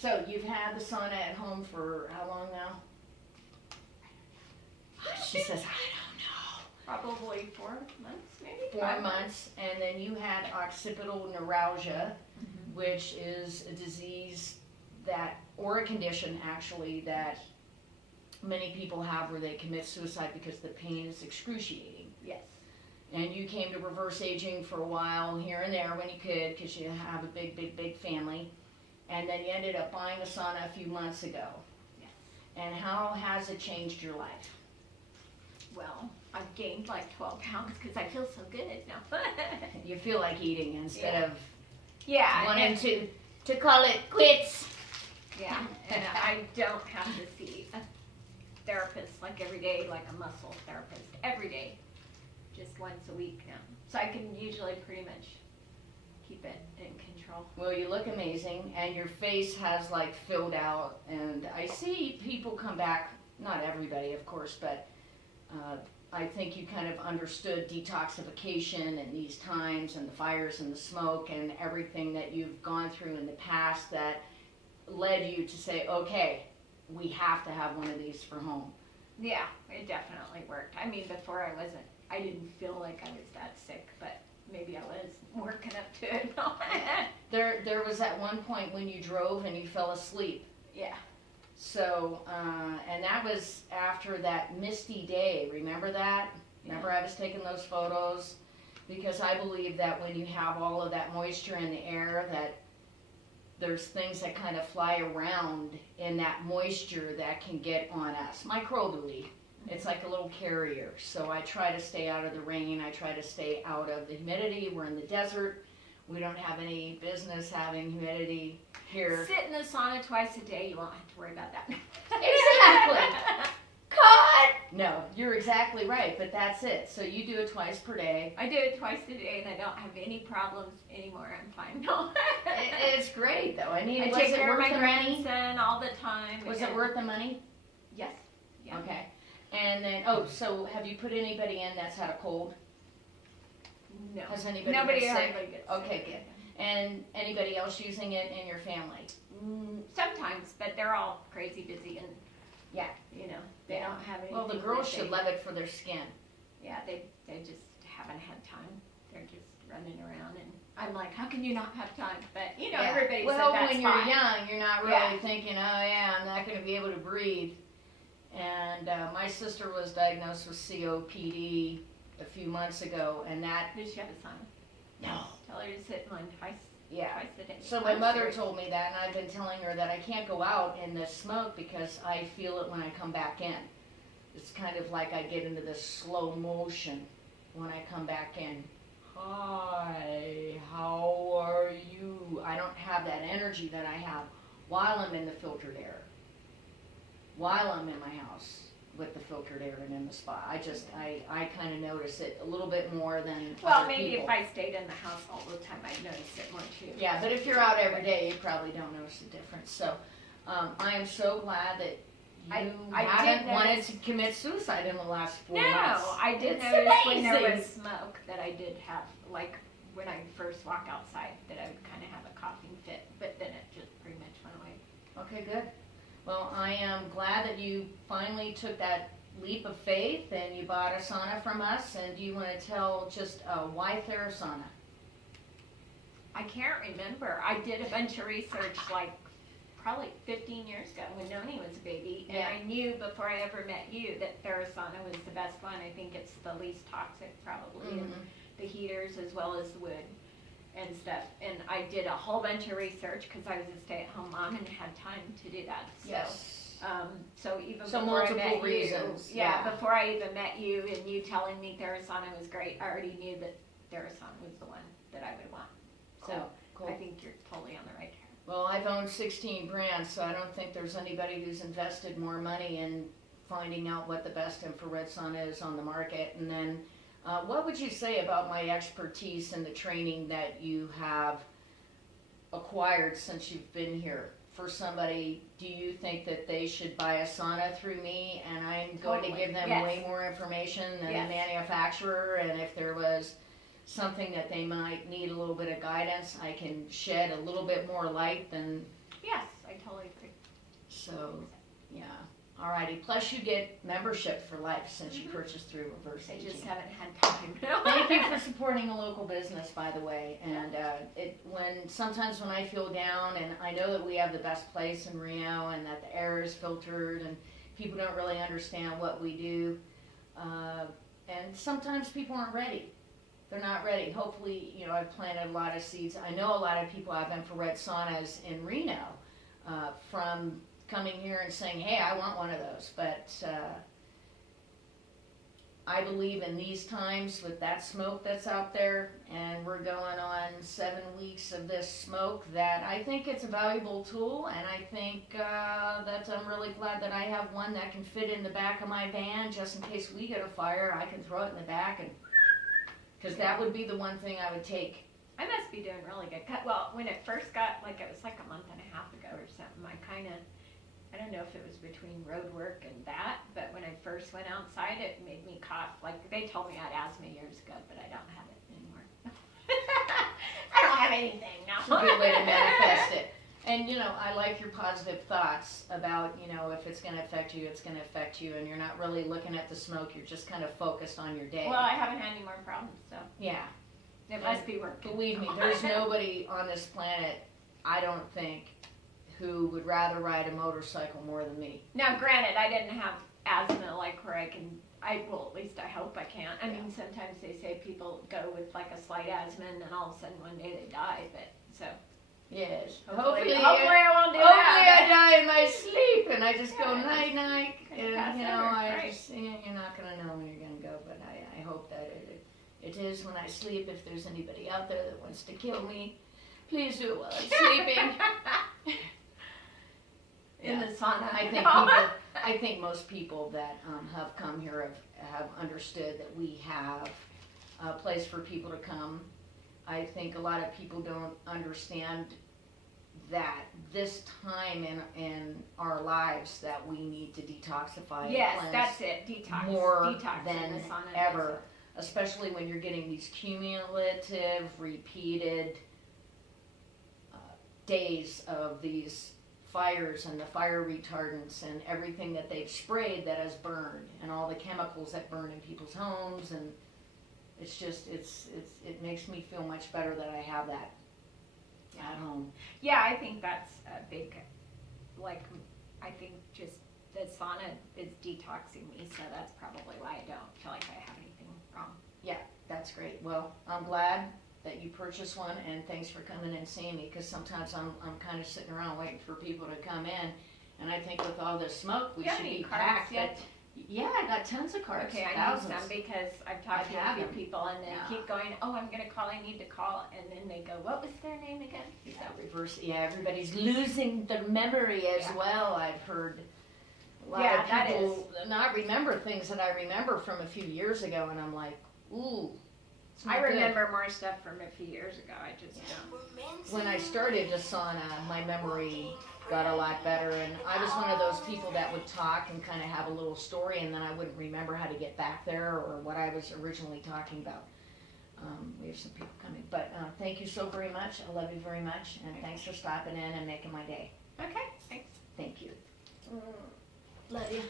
So you've had the sauna at home for how long now? She says, I don't know. Probably 4 months, maybe? 4 months, and then you had occipital neuralgia, which is a disease that, or a condition actually, that many people have where they commit suicide because the pain is excruciating. Yes. And you came to reverse aging for a while, here and there when you could, because you have a big family. And then you ended up buying a sauna a few months ago. Yes. And how has it changed your life? Well, I've gained like 12 pounds because I feel so good now. You feel like eating instead of wanting to call it quits. Yeah, and I don't have to see a therapist like every day, like a muscle therapist every day, just once a week now. So I can usually pretty much keep it in control. Well, you look amazing, and your face has like filled out, and I see people come back, not everybody of course, but I think you kind of understood detoxification in these times and the fires and the smoke and everything that you've gone through in the past that led you to say, okay, we have to have one of these for home. Yeah, it definitely worked. I mean, before I didn't feel like I was that sick, but maybe I was working up to it. There was at one point when you drove and you fell asleep. Yeah. So, and that was after that misty day, remember that? Remember I was taking those photos? Because I believe that when you have all of that moisture in the air, that there's things that kind of fly around in that moisture that can get on us, microbially. It's like a little carrier. So I try to stay out of the rain. I try to stay out of the humidity. We're in the desert. We don't have any business having humidity here. Sit in the sauna twice a day. You won't have to worry about that. Exactly. God! No, you're exactly right, but that's it. So you do it twice per day. I do it twice a day, and I don't have any problems anymore. I'm fine. No. It's great, though. I mean, I was take it care of worth my the money? grandson all the time. Was it worth the money? Yes. Yeah. Okay. And then, so have you put anybody in that's had a cold? No. Has anybody Nobody been sick? hardly gets Okay, sick. good. And anybody else using it in your family? Sometimes, but they're all crazy busy, and Yeah. you know they don't have any. Well, the girls should love it for their skin. Yeah, they just haven't had time. They're just running around, and I'm like, how can you not have time? But you know, everybody said that's when fine. you're young, you're not really thinking, oh yeah, I'm not going to be able to breathe. And my sister was diagnosed with COPD a few months ago, and that. Did she have a sauna? No. Tell her to sit in one twice a day. So my mother told me that, and I've been telling her that I can't go out in this smoke because I feel it when I come back in. It's kind of like I get into this slow motion when I come back in. Hi, how are you? I don't have that energy that I have while I'm in the filtered air. While I'm in my house with the filtered air and in the spa. I kind of notice it a little bit more than Well, other maybe people. if I stayed in the house all the time, I'd notice it more too. Yeah, but if you're out every day, you probably don't notice the difference. So I am so glad that you I haven't did wanted notice- to commit suicide in the last 4 No, months. I did It's notice when there amazing. was smoke that I did have, like when I first walk outside, that I would kind of have a coughing fit, but then it just pretty much went away. Okay, good. Well, I am glad that you finally took that leap of faith and you bought a sauna from us. And do you want to tell just why Therasana? I can't remember. I did a bunch of research like probably 15 years ago when Noni was a baby, and Yeah. I knew before I ever met you that Therasana was the best one. I think it's the least toxic probably, and the heaters as well as the wood and stuff. And I did a whole bunch of research because I was a stay-at-home mom and had time to do that. So, Yes. so even So before I multiple met reasons, you, yeah. before I even met you and you telling me Therasana was great, I already knew that Therasana was the one that I would want. So Cool. I think you're totally on the right track. Well, I've owned 16 brands, so I don't think there's anybody who's invested more money in finding out what the best infrared sauna is on the market. And then, what would you say about my expertise and the training that you have acquired since you've been here? For somebody, do you think that they should buy a sauna through me and I'm going to Totally. give them Yes. way more information than Yes. the manufacturer? And if there was something that they might need a little bit of guidance, I can shed a little bit more light than Yes, I totally So, yeah. Alrighty. Plus, you get membership for life since you purchased through reverse I aging. just haven't had time. Thank you for supporting a local business, by the way. And sometimes when I feel down, and I know that we have the best place in Rio, and that the air is filtered, and people don't really understand what we do, and sometimes people aren't ready. They're not ready. Hopefully, I've planted a lot of seeds. I know a lot of people have infrared saunas in Reno from coming here and saying, hey, I want one of those. But I believe in these times with that smoke that's out there, and we're going on 7 weeks of this smoke, that I think it's a valuable tool, and I think that I'm really glad that I have one that can fit in the back of my van just in case we get a fire. I can throw it in the back, and because that would be the one thing I would take. I must be doing really good. Well, when it first got, it was like a month and a half ago or something, I don't know if it was between road work and that, but when I first went outside, it made me cough. They told me I had asthma years ago, but I don't have it anymore. I don't have anything now. It's a good way to manifest it. And, I like your positive thoughts about, if it's going to affect you, it's going to affect you, and you're not really looking at the smoke, you're just kind of focused on your day. Well, I haven't had any more problems, so. Yeah. It must be working. Believe me, there's nobody on this planet, I don't think, who would rather ride a motorcycle more than me. Now, granted, I didn't have asthma where at least I hope I can't. I mean, sometimes they say people go with a slight asthma and then all of a sudden one day they die, so. Yes. Hopefully I won't do that. Hopefully I die in my sleep and I just go night night. And, Right. you're not going to know when you're going to go, but I hope that it is when I sleep. If there's anybody out there that wants to kill me, please do it while I'm sleeping. In the sauna. I think most people that have come here have understood that we have a place for people to come. I think a lot of people don't understand that this time in our lives that we need to detoxify. Yes, and that's it. Detox. more Detox than in the sauna. ever, especially when you're getting these cumulative, repeated days of these fires and the fire retardants and everything that they've sprayed that has burned, and all the chemicals that burn in people's homes, and it's just it makes me feel much better that I have that at home. Yeah, I think that's a big, I think just the sauna is detoxing me, so that's probably why I don't feel like I have anything wrong. Yeah, that's great. Well, I'm glad that you purchased one, and thanks for coming and seeing me, because sometimes I'm kind of sitting around waiting for people to come in, and I think with all this smoke we should be packed. But yeah, I got tons of cards. Okay, I thousands. need some because I've talked to a few people and they keep going, oh, I'm going to call, I need to call, and then they go, what was their name again? Yeah, reverse. Yeah, everybody's losing their memory as well. I've heard a lot of people not remember things that I remember from a few years ago, and I'm like, ooh. I remember more stuff from a few years ago. I just don't. When I started the sauna, my memory got a lot better, and I was one of those people that would talk and kind of have a little story, and then I wouldn't remember how to get back there or what I was originally talking about. We have some people coming, but thank you so very much. I love you very much, and thanks for stopping in and making my day. Okay, thanks. Thank you. Love you.